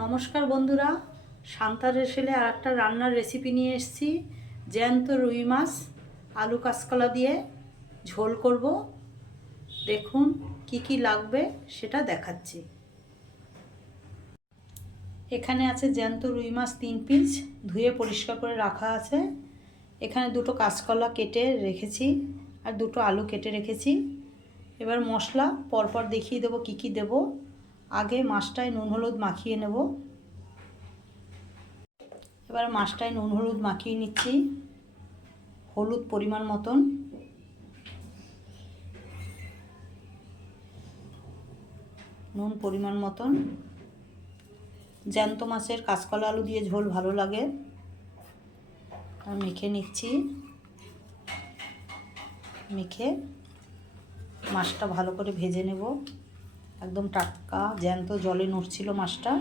নমস্কার বন্ধুরা শান্তা রেসেলে আর একটা রান্নার রেসিপি নিয়ে এসেছি। জ্যান্ত রুই মাছ, আলু কাঁচকলা দিয়ে ঝোল করব। দেখুন কি কি লাগবে সেটা দেখাচ্ছি। এখানে আছে জ্যান্ত রুই মাছ তিন পিস, ধুয়ে পরিষ্কার করে রাখা আছে। এখানে দুটো কাঁচকলা কেটে রেখেছি আর দুটো আলু কেটে রেখেছি। এবার মশলা পরপর দেখিয়ে দেবো কি কি দেবো। আগে মাছটায় নুন, হলুদ মাখিয়ে নেব। এবার মাছটায় নুন, হলুদ মাখিয়ে নিচ্ছি। হলুদ পরিমাণ মতন। নুন পরিমাণ মতন। জ্যান্ত মাছের কাঁচকলা আলু দিয়ে ঝোল ভালো লাগে। মেখে নিচ্ছি। মেখে মাছটা ভালো করে ভেজে নেব। একদম টাটকা, জ্যান্ত জলে নড়ছিল মাছটা।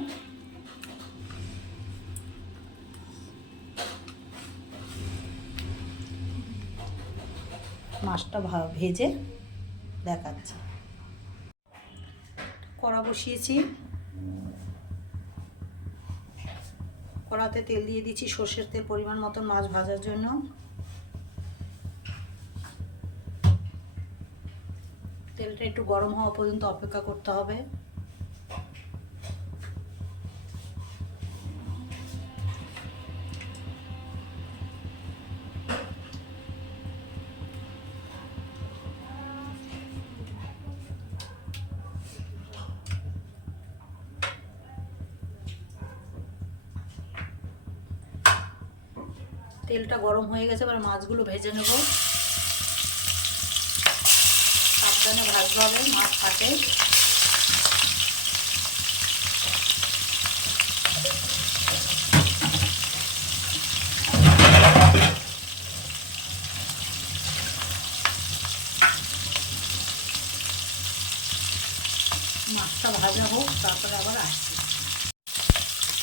মাছটা ভেজে দেখাচ্ছি। কড়া বসিয়েছি। কড়াতে তেল দিয়ে দিচ্ছি সর্ষের তেল পরিমাণ মতন মাছ ভাজার জন্য। তেলটা একটু গরম হওয়া পর্যন্ত অপেক্ষা করতে হবে। তেলটা গরম হয়ে গেছে, এবার মাছগুলো ভেজে নেব। সাবধানে ভাজতে হবে, মাছ ফাটে মাছটা ভাজা হোক, তারপরে আবার আসছি।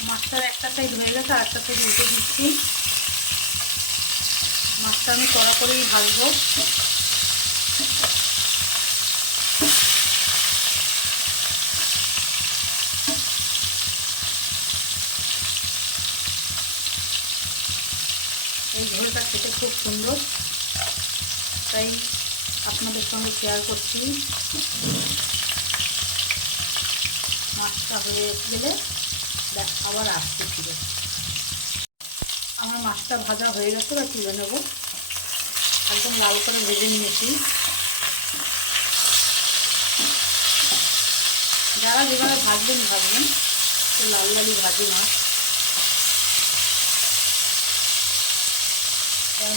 মাছটার একটা সাইড হয়ে গেছে, আর একটা সাইড উঠে দিচ্ছি। মাছটা আমি কড়া করেই ভাজবো এই ঝোলটা খেতে খুব সুন্দর তাই আপনাদের সঙ্গে শেয়ার করছি। মাছটা হয়ে গেলে আবার আসতে ফিরে। আমার মাছটা ভাজা হয়ে গেছে বা তুলে নেব। একদম লাল করে ভেজে নিয়েছি। যারা যেভাবে ভাজবেন ভাজবেন। তো লাল লালি ভাজি মাছ।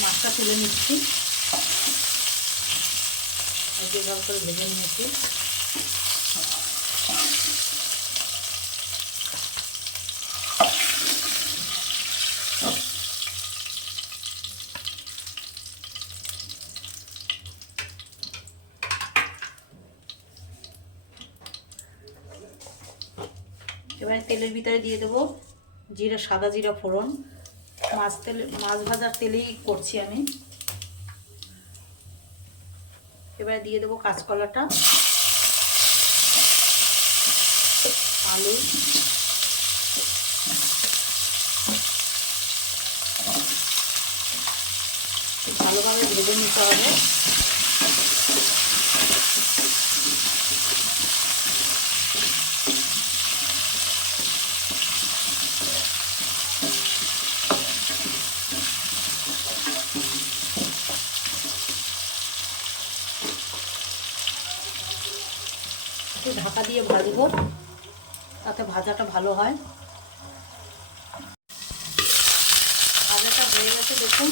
মাছটা তুলে নিচ্ছি। যেভাবে করে ভেজে নিয়েছি। এবারে তেলের ভিতরে দিয়ে দেবো জিরা, সাদা জিরা ফোড়ন। মাছ তেলে মাছ ভাজার তেলেই করছি আমি। এবারে দিয়ে দেবো কাঁচকলাটা। আলু। ভালোভাবে ভেজে নিতে হবে। একটু ঢাকা দিয়ে ভাজবো, তাতে ভাজাটা ভালো হয়। ভাজাটা হয়ে গেছে, দেখুন।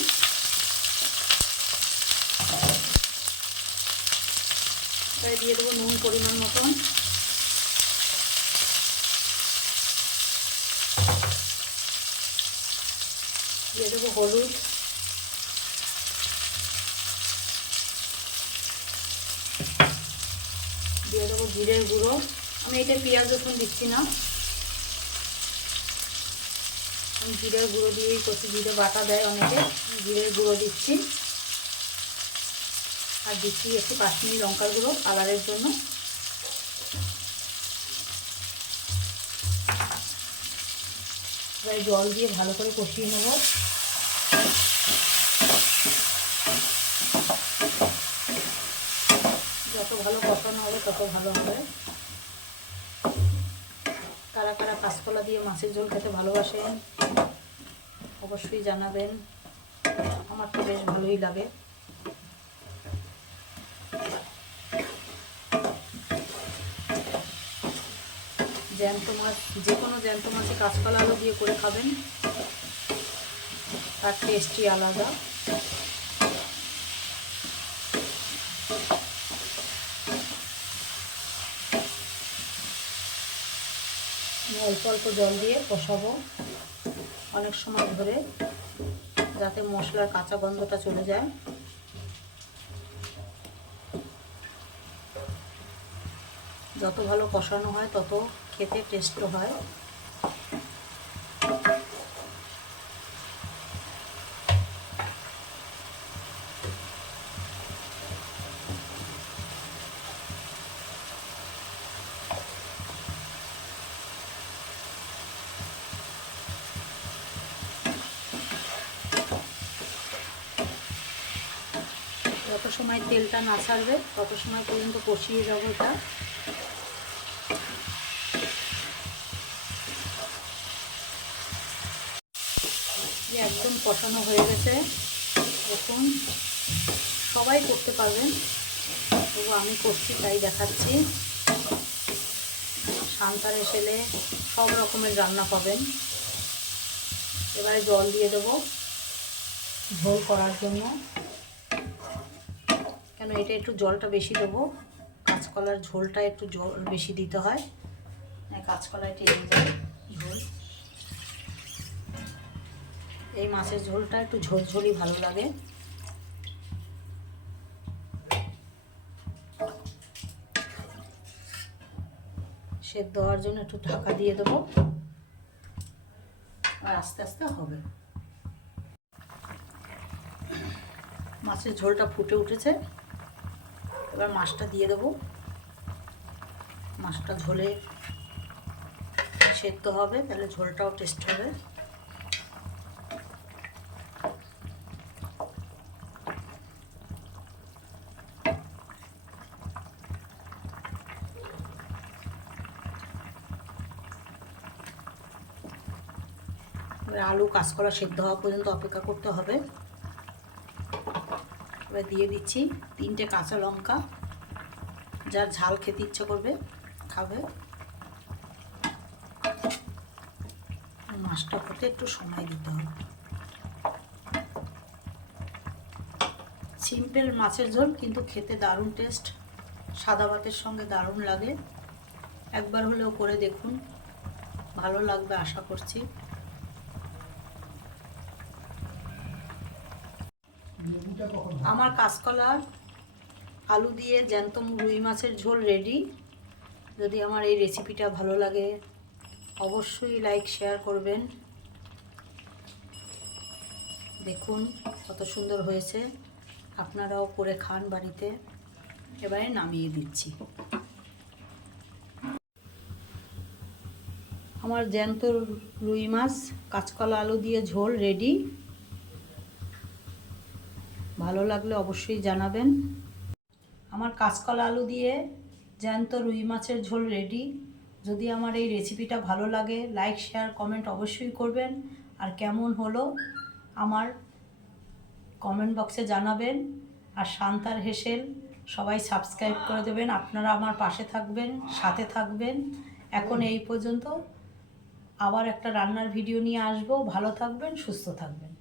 তাই দিয়ে দেবো নুন পরিমাণ মতন। দিয়ে দেবো হলুদ। দিয়ে দেবো জিরের গুঁড়ো। আমি এটা পেঁয়াজ, রসুন দিচ্ছি না। আমি জিরের গুঁড়ো দিয়েই করছি, জিরে বাটা দেয় অনেকে। জিরের গুঁড়ো দিচ্ছি। আর দিচ্ছি একটু কাশ্মীরি লঙ্কার গুঁড়ো কালারের জন্য। জল দিয়ে ভালো করে কষিয়ে নেব যত ভালো কষানো হবে, তত ভালো হবে। কারা কারা কাঁচকলা দিয়ে মাছের ঝোল খেতে ভালোবাসেন, অবশ্যই জানাবেন। আমার তো বেশ ভালোই লাগে। জ্যান্ত মাছ যে কোনো জ্যান্ত মাছে কাঁচকলা আলু দিয়ে করে খাবেন। তার টেস্টই আলাদা। অল্প অল্প জল দিয়ে কষাবো। অনেক সময় ধরে যাতে মশলার কাঁচা গন্ধটা চলে যায়। যত ভালো কষানো হয়, তত খেতে টেস্ট হয়। সময় তেলটা না ছাড়বে, তত সময় পর্যন্ত কষিয়ে যাব এটা। একদম কষানো হয়ে গেছে দেখুন সবাই করতে পারবেন তবু আমি করছি, তাই দেখাচ্ছি। সান্তারে সেলে সব রকমের রান্না পাবেন। এবারে জল দিয়ে দেবো ঝোল করার জন্য। কেন এটা একটু জলটা বেশি দেবো? কাঁচকলার ঝোলটা একটু জল বেশি দিতে হয়। কাঁচকলায় টেনে যায় ঝোল। এই মাছের ঝোলটা একটু ঝোলঝোলি ভালো লাগে। সেদ্ধ হওয়ার জন্য একটু ঢাকা দিয়ে দেবো। আর আস্তে আস্তে হবে। মাছের ঝোলটা ফুটে উঠেছে। এবার মাছটা দিয়ে দেবো। মাছটা ঝোলে সেদ্ধ হবে, তাহলে ঝোলটাও টেস্ট হবে। এবার আলু কাঁচকলা সেদ্ধ হওয়া পর্যন্ত অপেক্ষা করতে হবে। এবার দিয়ে দিচ্ছি তিনটে কাঁচা লঙ্কা। যার ঝাল খেতে ইচ্ছে করবে খাবে। মাছটা হতে একটু সময় দিতে হবে। সিম্পল মাছের ঝোল কিন্তু খেতে দারুণ টেস্ট সাদা ভাতের সঙ্গে দারুণ লাগে। একবার হলেও করে দেখুন। ভালো লাগবে আশা করছি। আমার কাঁচকলা আলু দিয়ে জ্যান্ত রুই মাছের ঝোল রেডি যদি আমার এই রেসিপিটা ভালো লাগে, অবশ্যই লাইক শেয়ার করবেন। দেখুন কত সুন্দর হয়েছে। আপনারাও করে খান বাড়িতে। এবারে নামিয়ে দিচ্ছি। আমার জ্যান্ত রুই মাছ, কাঁচকলা আলু দিয়ে ঝোল রেডি ভালো লাগলে অবশ্যই জানাবেন। আমার কাঁচকলা আলু দিয়ে জ্যান্ত রুই মাছের ঝোল রেডি যদি আমার এই রেসিপিটা ভালো লাগে লাইক শেয়ার কমেন্ট অবশ্যই করবেন। আর কেমন হলো আমার কমেন্ট বক্সে জানাবেন। আর শান্তার হেসেল, সবাই সাবস্ক্রাইব করে দেবেন। আপনারা আমার পাশে থাকবেন, সাথে থাকবেন। এখন এই পর্যন্ত আবার একটা রান্নার ভিডিও নিয়ে আসব। ভালো থাকবেন, সুস্থ থাকবেন।